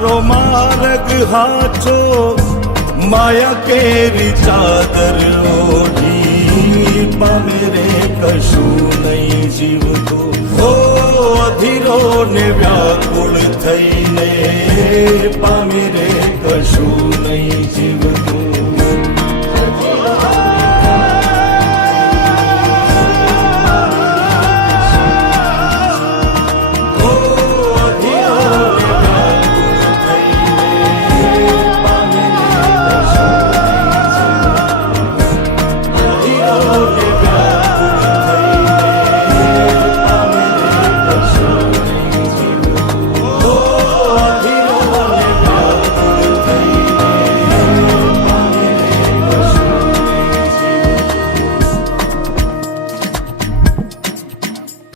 તારો માર્ગ હાચો માયા કેરી ચાદર ઓઢી પામે રે કશું નહીં જીવતું હો અધીરો ને વ્યાકુળ થઈને પામે રે કશું